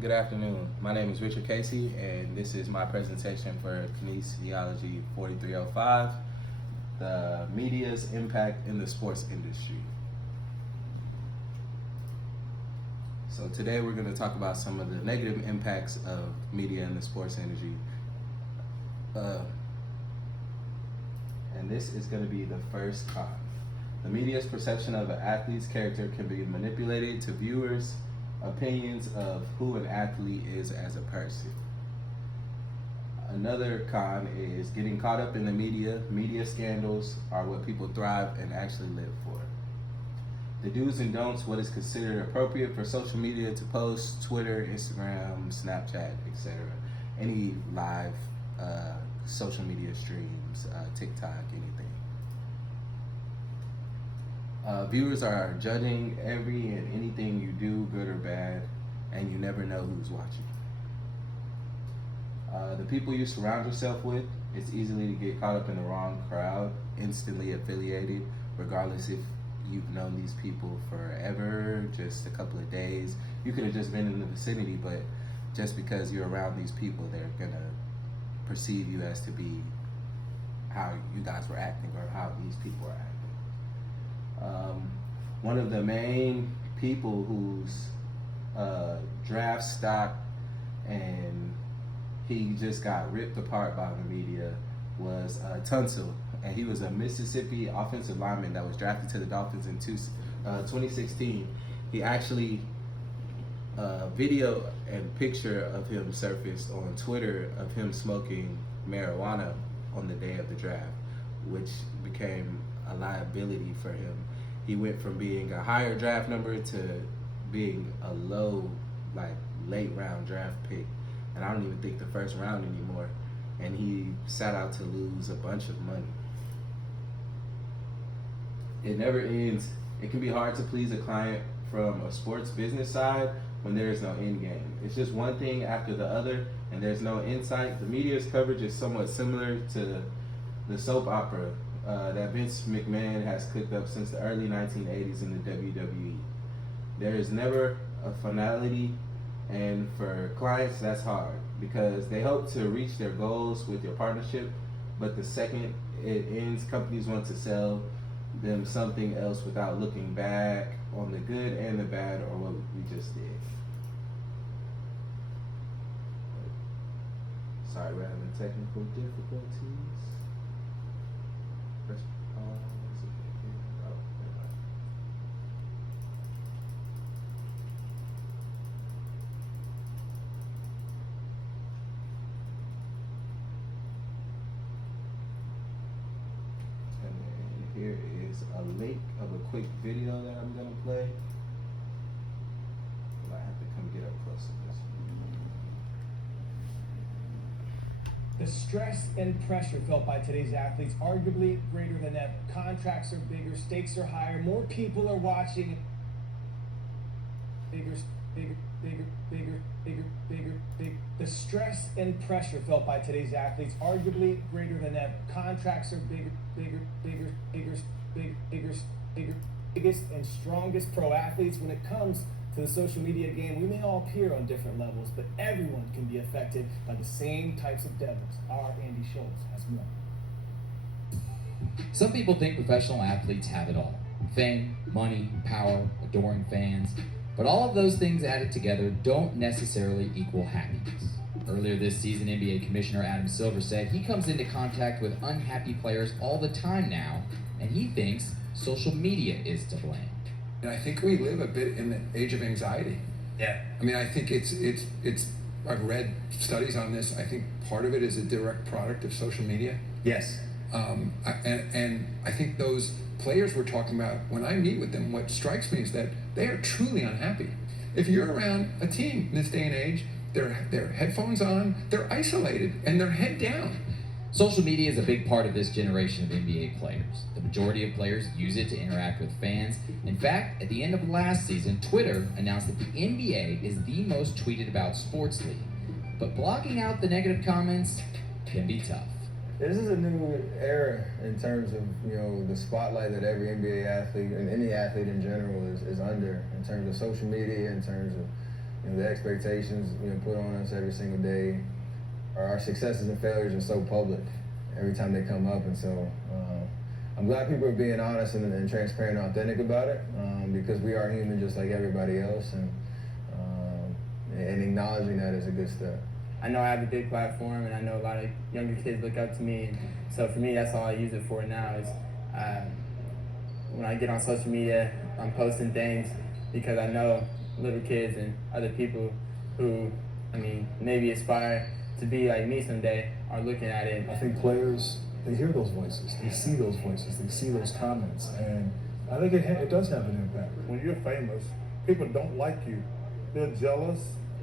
Good afternoon. My name is Richard Casey, and this is my presentation for Kinesiology 4305, the media's impact in the sports industry. So today we're going to talk about some of the negative impacts of media in the sports industry. And this is going to be the first con. The media's perception of an athlete's character can be manipulated to viewers' opinions of who an athlete is as a person. Another con is getting caught up in the media. Media scandals are what people thrive and actually live for. The do's and don'ts, what is considered appropriate for social media to post, Twitter, Instagram, Snapchat, etc. Any live social media streams, TikTok, anything. Viewers are judging every and anything you do, good or bad, and you never know who's watching. The people you surround yourself with, it's easily to get caught up in the wrong crowd, instantly affiliated, regardless if you've known these people forever, just a couple of days. You could have just been in the vicinity, but just because you're around these people, they're gonna perceive you as to be how you guys were acting or how these people were acting. One of the main people whose draft stock and he just got ripped apart by the media was Tunsil, and he was a Mississippi offensive lineman that was drafted to the Dolphins in 2016. He actually video and picture of him surfaced on Twitter of him smoking marijuana on the day of the draft, which became a liability for him. He went from being a higher draft number to being a low, like late round draft pick. And I don't even think the first round anymore. And he sat out to lose a bunch of money. It never ends. It can be hard to please a client from a sports business side when there is no end game. It's just one thing after the other and there's no insight. The media's coverage is somewhat similar to the soap opera that Vince McMahon has cooked up since the early 1980s in the WWE. There is never a finality, and for clients that's hard because they hope to reach their goals with your partnership, but the second it ends, companies want to sell them something else without looking back on the good and the bad or what we just did. Sorry, we're having technical difficulties. Press pause. Oh, never mind. And then here is a link of a quick video that I'm gonna play. I have to come get up close to this. The stress and pressure felt by today's athletes arguably greater than ever. Contracts are bigger, stakes are higher, more people are watching. Bigger. The stress and pressure felt by today's athletes arguably greater than ever. Contracts are bigger. Biggest and strongest pro athletes. When it comes to the social media game, we may all appear on different levels, but everyone can be affected by the same types of devils. Our Andy Schultz has more. Some people think professional athletes have it all. Fame, money, power, adoring fans. But all of those things added together don't necessarily equal happiness. Earlier this season, NBA Commissioner Adam Silver said he comes into contact with unhappy players all the time now, and he thinks social media is to blame. And I think we live a bit in the age of anxiety. Yeah. I mean, I think it's. I've read studies on this. I think part of it is a direct product of social media. Yes. And I think those players we're talking about, when I meet with them, what strikes me is that they are truly unhappy. If you're around a team in this day and age, their headphones on, they're isolated, and they're head down. Social media is a big part of this generation of NBA players. The majority of players use it to interact with fans. In fact, at the end of last season, Twitter announced that the NBA is the most tweeted about sports league. But blocking out the negative comments can be tough. This is a new era in terms of, the spotlight that every NBA athlete and any athlete in general is under, in terms of social media, in terms of, the expectations put on us every single day. Our successes and failures are so public every time they come up, and so I'm glad people are being honest and transparent and authentic about it, because we are human just like everybody else, and acknowledging that is a good step. I know I have a big platform, and I know a lot of younger kids look up to me. And so for me, that's all I use it for now is when I get on social media, I'm posting things because I know little kids and other people who, maybe aspire to be like me someday are looking at it. I think players, they hear those voices, they see those voices, they see those comments, and I think it does have an impact. When you're famous, people don't like you. They're jealous.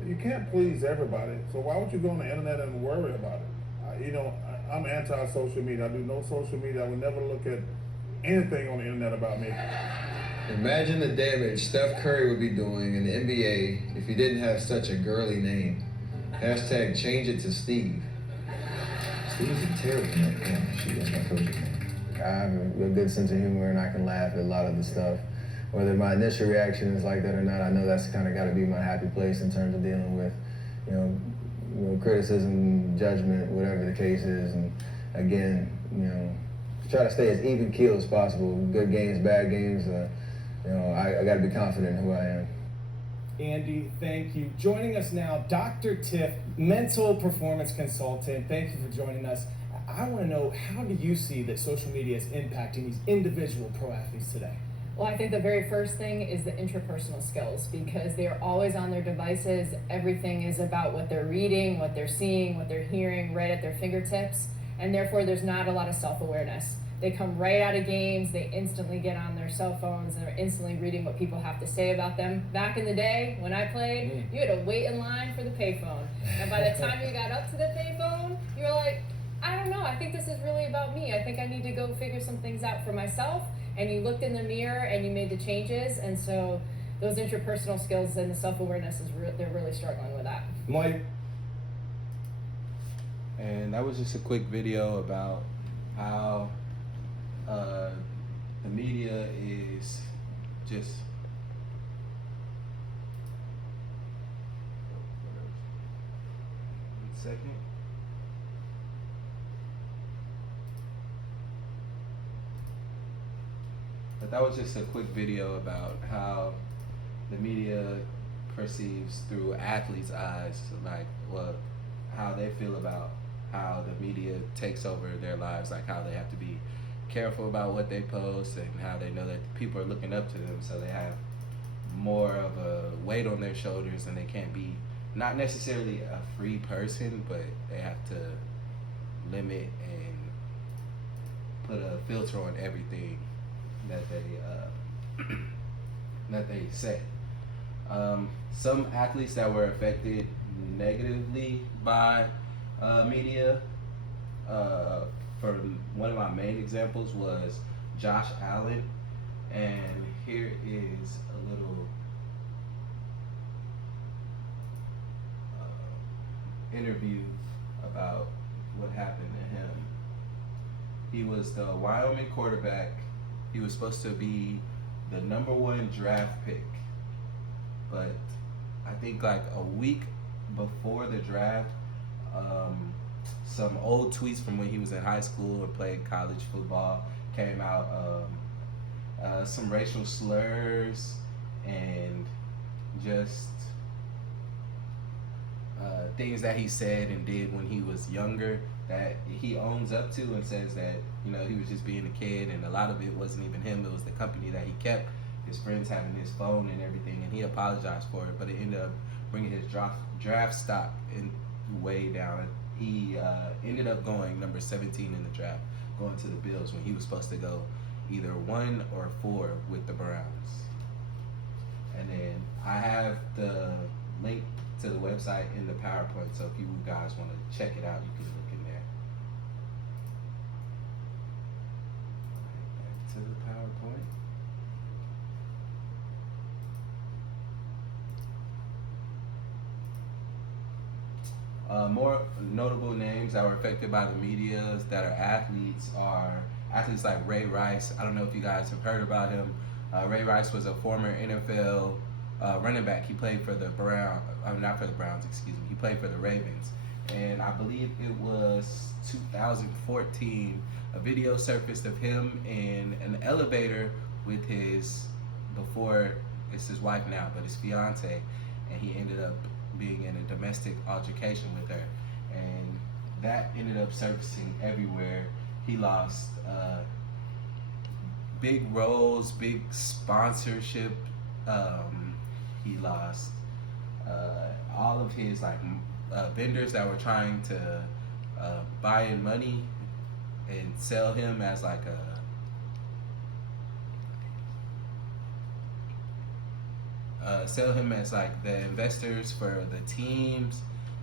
You can't please everybody. So why would you go on the internet and worry about it? I'm anti-social media. I do no social media. I would never look at anything on the internet about me. Imagine the damage Steph Curry would be doing in the NBA if he didn't have such a girly name. Hashtag change it to Steve. Steve's a terrible name. Yeah, she was my coach's name. I have a good sense of humor, and I can laugh at a lot of the stuff. Whether my initial reaction is like that or not, I know that's kind of got to be my happy place in terms of dealing with, criticism, judgment, whatever the case is. And again, try to stay as even keel as possible. Good games, bad games. I got to be confident in who I am. Andy, thank you. Joining us now, Dr. Tiff, mental performance consultant. Thank you for joining us. I want to know, how do you see that social media is impacting these individual pro athletes today? Well, I think the very first thing is the interpersonal skills, because they're always on their devices. Everything is about what they're reading, what they're seeing, what they're hearing right at their fingertips, and therefore there's not a lot of self-awareness. They come right out of games, they instantly get on their cell phones, and they're instantly reading what people have to say about them. Back in the day, when I played, you had to wait in line for the payphone. And by the time you got up to the payphone, you were like, I don't know, I think this is really about me. I think I need to go figure some things out for myself. And you looked in the mirror and you made the changes. And so those interpersonal skills and the self-awareness, they're really struggling with that. Mike? And that was just a quick video about how the media is just second. But that was just a quick video about how the media perceives through athletes' eyes, like how they feel about how the media takes over their lives, like how they have to be careful about what they post and how they know that people are looking up to them, so they have more of a weight on their shoulders and they can't be not necessarily a free person, but they have to limit and put a filter on everything that they say. Some athletes that were affected negatively by media, for one of my main examples was Josh Allen, and here is a little interview about what happened to him. He was the Wyoming quarterback. He was supposed to be the #1 draft pick, but I think like a week before the draft, some old tweets from when he was in high school and played college football came out. Some racial slurs and just things that he said and did when he was younger that he owns up to, and says that he was just being a kid, and a lot of it wasn't even him, it was the company that he kept, his friends having his phone and everything, and he apologized for it, but it ended up bringing his draft stock way down. He ended up going number 17 in the draft, going to the Bills when he was supposed to go either 1 or 4 with the Browns. And then I have the link to the website in the PowerPoint, so if you guys want to check it out, you can look in there. Back to the PowerPoint. More notable names that were affected by the media that are athletes like Ray Rice. I don't know if you guys have heard about him. Ray Rice was a former NFL running back. He played for the not for the Browns, excuse me. He played for the Ravens. And I believe it was 2014, a video surfaced of him in an elevator with it's his wife now, but his fiance, and he ended up being in a domestic altercation with her. And that ended up surfacing everywhere. He lost big roles, big sponsorship. He lost all of his vendors that were trying to buy in money and sell him as the investors for the teams,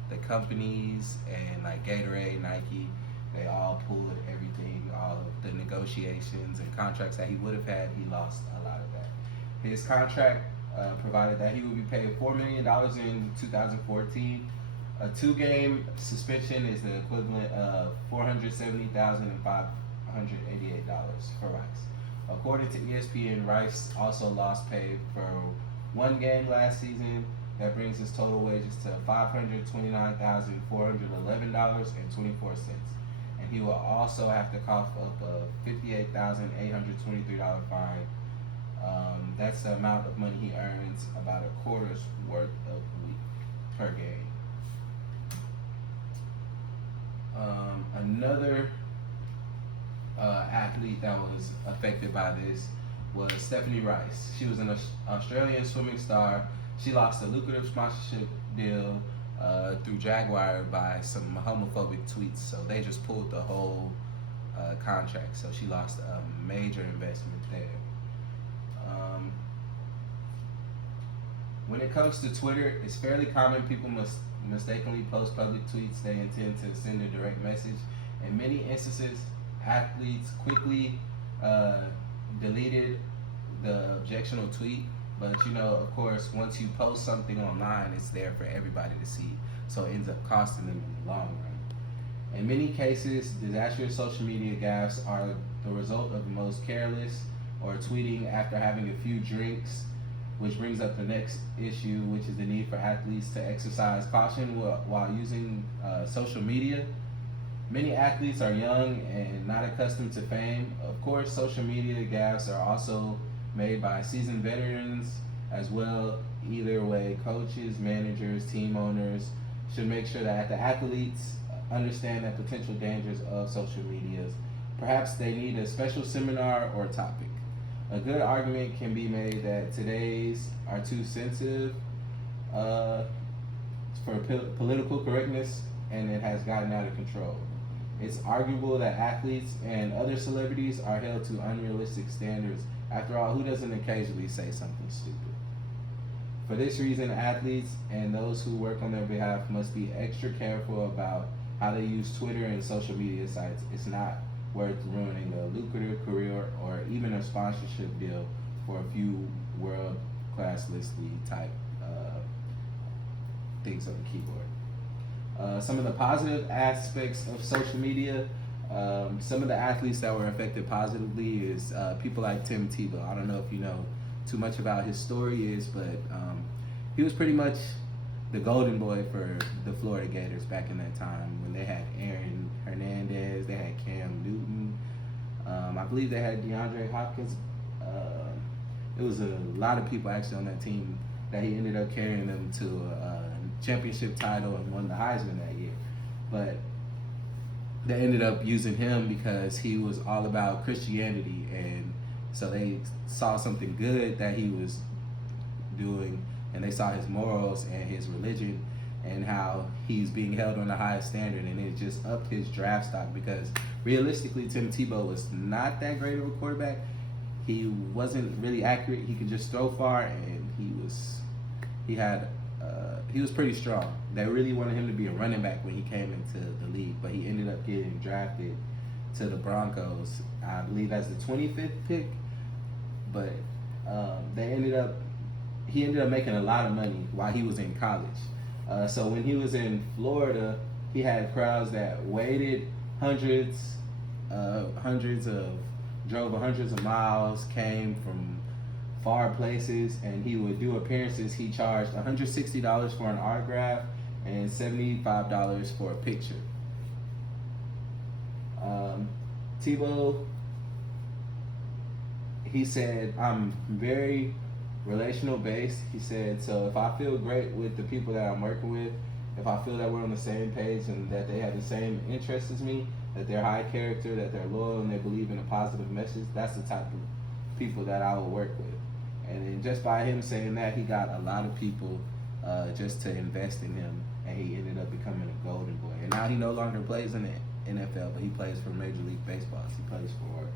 the companies, and Gatorade, Nike. They all pulled everything, all of the negotiations and contracts that he would have had. He lost a lot of that. His contract provided that he would be paid $4 million in 2014. A 2-game suspension is the equivalent of $470,588 for Rice. According to ESPN, Rice also lost pay for 1 game last season. That brings his total wages to $529,411.24. And he will also have to cough up a $58,823 fine. That's the amount of money he earns, about a quarter's worth a week per game. Another athlete that was affected by this was Stephanie Rice. She was an Australian swimming star. She lost a lucrative sponsorship deal through Jaguar by some homophobic tweets, so they just pulled the whole contract. So she lost a major investment there. When it comes to Twitter, it's fairly common people mistakenly post public tweets they intend to send a direct message. In many instances, athletes quickly deleted the objectionable tweet, but of course, once you post something online, it's there for everybody to see, so it ends up costing them in the long run. In many cases, disastrous social media gaffes are the result of the most careless or tweeting after having a few drinks, which brings up the next issue, which is the need for athletes to exercise caution while using social media. Many athletes are young and not accustomed to fame. Of course, social media gaffes are also made by seasoned veterans as well. Either way, coaches, managers, team owners should make sure that the athletes understand the potential dangers of social media. Perhaps they need a special seminar or topic. A good argument can be made that today's are too sensitive for political correctness, and it has gotten out of control. It's arguable that athletes and other celebrities are held to unrealistic standards. After all, who doesn't occasionally say something stupid? For this reason, athletes and those who work on their behalf must be extra careful about how they use Twitter and social media sites. It's not worth ruining a lucrative career or even a sponsorship deal for a few world-class listy type things on the keyboard. Some of the positive aspects of social media, some of the athletes that were affected positively is people like Tim Tebow. I don't know if you know too much about his story but he was pretty much the golden boy for the Florida Gators back in that time when they had Aaron Hernandez, they had Cam Newton, I believe they had DeAndre Hopkins. It was a lot of people actually on that team that he ended up carrying them to a championship title and won the Heisman that year. But they ended up using him because he was all about Christianity, and so they saw something good that he was doing, and they saw his morals and his religion and how he's being held on the highest standard, and it just upped his draft stock because realistically Tim Tebow was not that great of a quarterback. He wasn't really accurate. He could just throw far, and he was pretty strong. They really wanted him to be a running back when he came into the league, but he ended up getting drafted to the Broncos, I believe as the 25th pick. But he ended up making a lot of money while he was in college. So when he was in Florida, he had crowds that waited drove hundreds of miles, came from far places, and he would do appearances. He charged $160 for an autograph and $75 for a picture. Tebow, he said, I'm very relational based. He said, so if I feel great with the people that I'm working with, if I feel that we're on the same page and that they have the same interests as me, that they're high character, that they're loyal, and they believe in a positive message, that's the type of people that I will work with. And then just by him saying that, he got a lot of people just to invest in him, and he ended up becoming a golden boy. And now he no longer plays in the NFL, but he plays for Major League Baseball. He plays for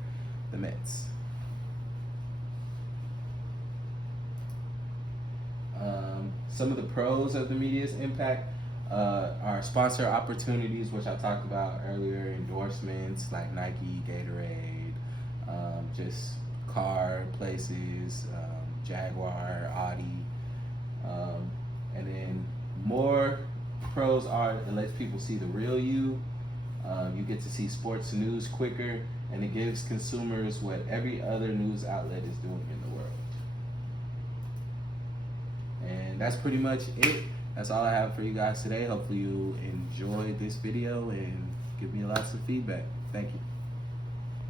the Mets. Some of the pros of the media's impact are sponsor opportunities, which I talked about earlier, endorsements like Nike, Gatorade, just car places, Jaguar, Audi. And then more pros are it lets people see the real you. You get to see sports news quicker, and it gives consumers what every other news outlet is doing in the world. And that's pretty much it. That's all I have for you guys today. Hopefully you enjoyed this video and give me lots of feedback. Thank you.